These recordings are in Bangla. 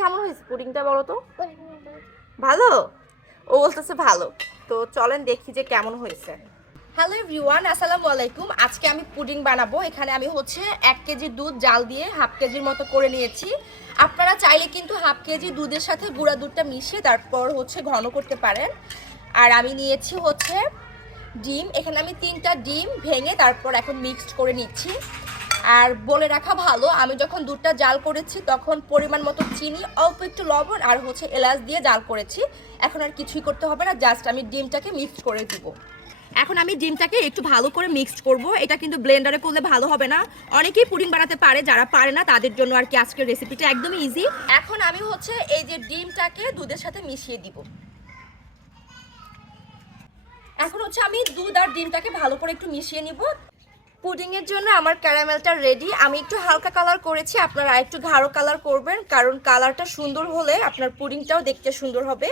কেমন হয়েছে পুডিংটা বলো তো? ভালো। ও বলতেছে ভালো। তো চলেন দেখি যে কেমন হয়েছে। হ্যালো এভরিওয়ান আসসালামু আলাইকুম। আজকে আমি পুডিং বানাবো। এখানে আমি হচ্ছে এক কেজি দুধ জাল দিয়ে হাফ কেজির মতো করে নিয়েছি। আপনারা চাইলে কিন্তু হাফ কেজি দুধের সাথে গুঁড়া দুধটা মিশিয়ে তারপর হচ্ছে ঘন করতে পারেন। আর আমি নিয়েছি হচ্ছে ডিম। এখানে আমি তিনটা ডিম ভেঙে তারপর এখন মিক্সড করে নিচ্ছি। আর বলে রাখা ভালো, আমি যখন দুধটা জাল করেছি তখন পরিমাণ মতো চিনি, অল্প একটু লবণ আর হচ্ছে এলাচ দিয়ে জাল করেছি। এখন আর কিছুই করতে হবে না, জাস্ট আমি ডিমটাকে মিক্সড করে দিব। এখন আমি ডিমটাকে একটু ভালো করে মিক্সড করব, এটা কিন্তু ব্লেন্ডারে করলে ভালো হবে না। অনেকেই পুডিং বানাতে পারে, যারা পারে না, তাদের জন্য আর কি আজকের রেসিপিটা একদমই ইজি এখন আমি হচ্ছে এই যে ডিমটাকে দুধের সাথে মিশিয়ে দিব। এখন হচ্ছে আমি দুধ আর ডিমটাকে ভালো করে একটু মিশিয়ে নিব। পুডিং এর জন্য আমার ক্যারামেলটা রেডি আমি একটু হালকা কালার করেছি, আপনারা একটু গাঢ় কালার করবেন, কারণ কালারটা সুন্দর হলে আপনার পুডিংটাও দেখতে সুন্দর হবে।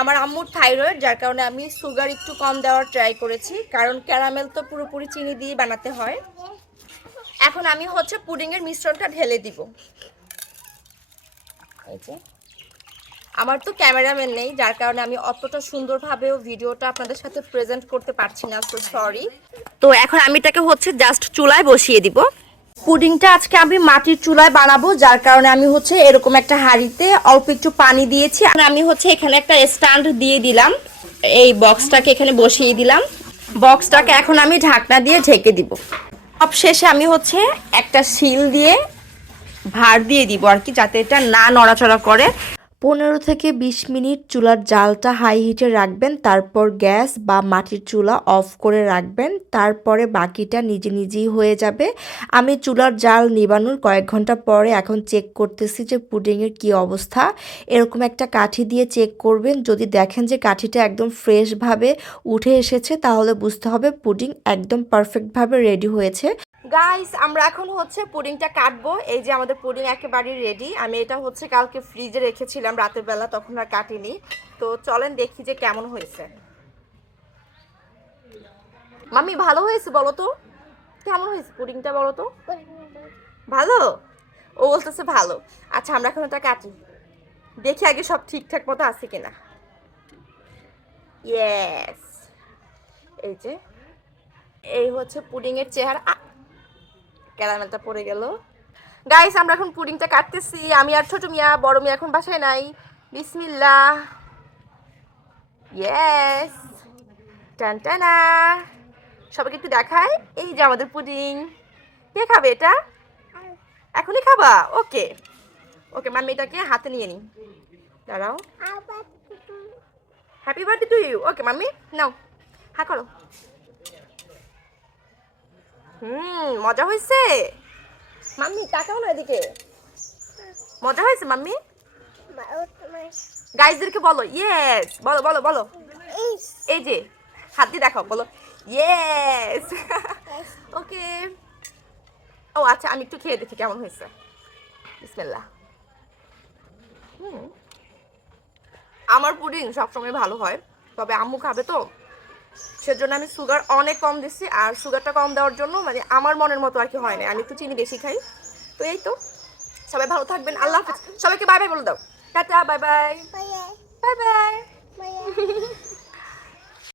আমার আম্মুর থাইরয়েড যার কারণে আমি সুগার একটু কম দেওয়ার ট্রাই করেছি, কারণ ক্যারামেল তো পুরোপুরি চিনি দিয়ে বানাতে হয়। এখন আমি হচ্ছে পুডিংয়ের মিশ্রণটা ঢেলে দিব। এই যে। আমার তো ক্যামেরাম্যান নেই, যার কারণে আমি অতটা সুন্দরভাবেও ভিডিওটা আপনাদের সাথে প্রেজেন্ট করতে পারছি না তো সরি তো এখন আমি এটাকে হচ্ছে জাস্ট চুলায় বসিয়ে দিব। পুডিংটা আজকে আমি মাটির চুলায় বানাবো, যার কারণে আমি হচ্ছে এরকম একটা হাঁড়িতে অল্প একটু পানি দিয়েছি। আর আমি হচ্ছে এখানে একটা স্ট্যান্ড দিয়ে দিলাম। এই বক্সটাকে এখানে বসিয়ে দিলাম। বক্সটাকে এখন আমি ঢাকনা দিয়ে ঢেকে দিব। সব শেষে আমি হচ্ছে একটা শিল দিয়ে ভার দিয়ে দিব আর কি, যাতে এটা না নড়াচড়া করে। পনেরো থেকে বিশ মিনিট চুলার জালটা হাই হিটে রাখবেন, তারপর গ্যাস বা মাটির চুলা অফ করে রাখবেন, তারপরে বাকিটা নিজে নিজেই হয়ে যাবে। আমি চুলার জাল নিবানোর কয়েক ঘণ্টা পরে এখন চেক করতেছি যে পুডিংয়ের কি অবস্থা। এরকম একটা কাঠি দিয়ে চেক করবেন, যদি দেখেন যে কাঠিটা একদম ফ্রেশভাবে উঠে এসেছে, তাহলে বুঝতে হবে পুডিং একদম পারফেক্টভাবে রেডি হয়েছে। গাইস আমরা এখন হচ্ছে পুডিংটা কাটবো। এই যে আমাদের পুডিং একেবারে রেডি আমি এটা হচ্ছে কালকে ফ্রিজে রেখেছিলাম, রাতের বেলা তখন আর কাটিনি। তো চলেন দেখি যে কেমন হয়েছে। মামি ভালো হয়েছে বলো তো? কেমন হয়েছে পুডিংটা বলো তো? ভালো? ও বলতেছে ভালো। আচ্ছা আমরা এখন এটা কাটি। দেখি আগে সব ঠিকঠাক মতো আছে কিনা। ইয়েস এই যে, এই হচ্ছে পুডিংয়ের চেহারা! ক্যারামেলটা পড়ে গেল। গাইস আমরা এখন পুডিংটা কাটতেছি। আমি আর ছোট মিয়া বড় মিয়া এখন বাসায় নাই। বিসমিল্লা ইয়েস টান টানা সবাইকে একটু দেখাই। এই যে আমাদের পুডিং। কে খাবে এটা? এখনই খাবা? ওকে। ওকে মাম্মি এটাকে হাতে নিয়ে নিই। দাঁড়াও। Happy birthday to you okay mummy নাও। হ্যাঁ করো। হুম মজা হয়েছে মাম্মি তাকাও না এদিকে। মজা হয়েছে মাম্মি? গাইজদেরকে বলো ইয়েস বলো বলো বলো। এই যে হাত দিয়ে দেখাও বলো। ইয়েস ওকে ও আচ্ছা আমি একটু খেয়ে দেখি কেমন হয়েছে। বিসমিল্লাহ। হুম। আমার পুডিং সবসময় ভালো হয় তবে আম্মু খাবে তো? সেজন্য আমি সুগার অনেক কম দিচ্ছি আর সুগারটা কম দেওয়ার জন্য মানে আমার মনের মতো আর কি হয় না আমি একটু চিনি বেশি খাই। তো এই তো। সবাই ভালো থাকবেন আল্লাহ হাফিজ। সবাইকে বাই বাই বলে দাও। টাটা বাই বাই বাই বাই